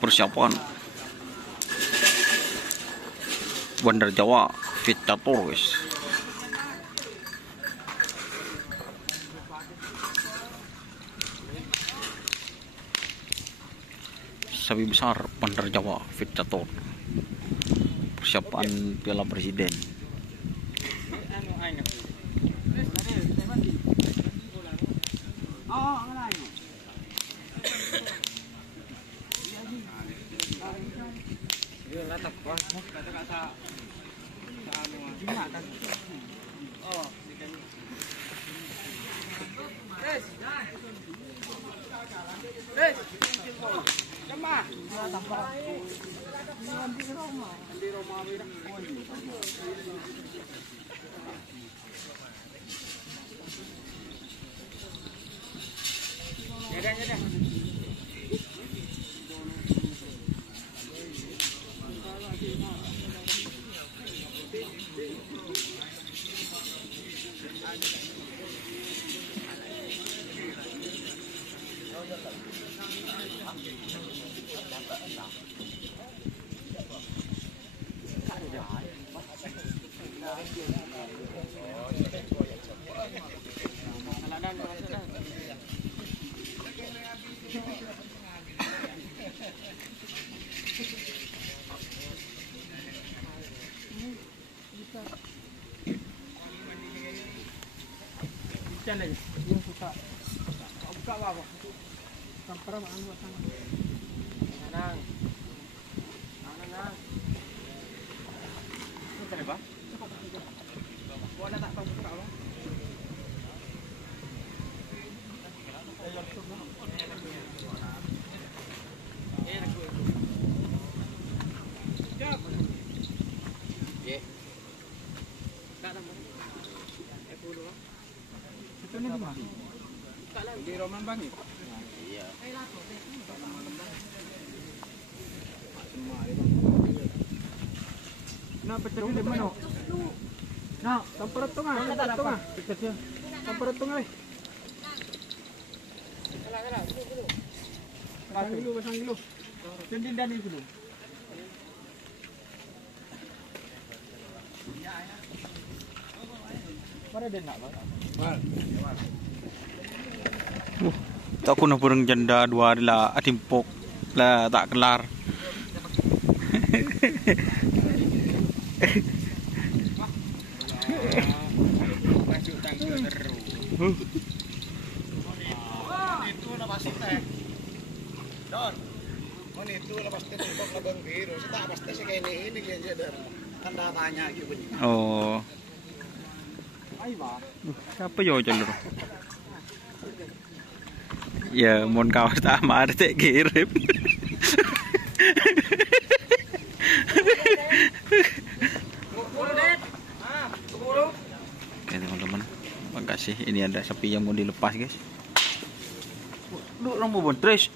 persiapan Bandar Jawa Fit Catur, guys. Sapi besar Bandar Jawa Fit Catur, persiapan Piala Presiden. Yang suka buka apa? Sampar apa anu sana? Nang. Nang. Ini tadi, Bang. Kau ada tak tahu buka apa? Itu nih di mana? Di Roman Bang ya? Iya. Nah, pecah di mana? Nah, tampar tengah, tengah. Pecahnya. Tampar tengah. Pasang dulu. Tendin dan itu dulu. Mana dia nak, Bang? Tak kuna burung janda dua hari lah atimpok lah tak kelar. Itu na pasti teh. Don. Itu lepas tembok labang biru. Tak pasti sih kayak ini aja dar. Tanda tanya gitu. Oh. Siapa yo jalur? Ya, mon kau tak ada tak kirim. Oke teman-teman, makasih. Ini ada sapi yang mau dilepas, guys. Lu rambut bontres.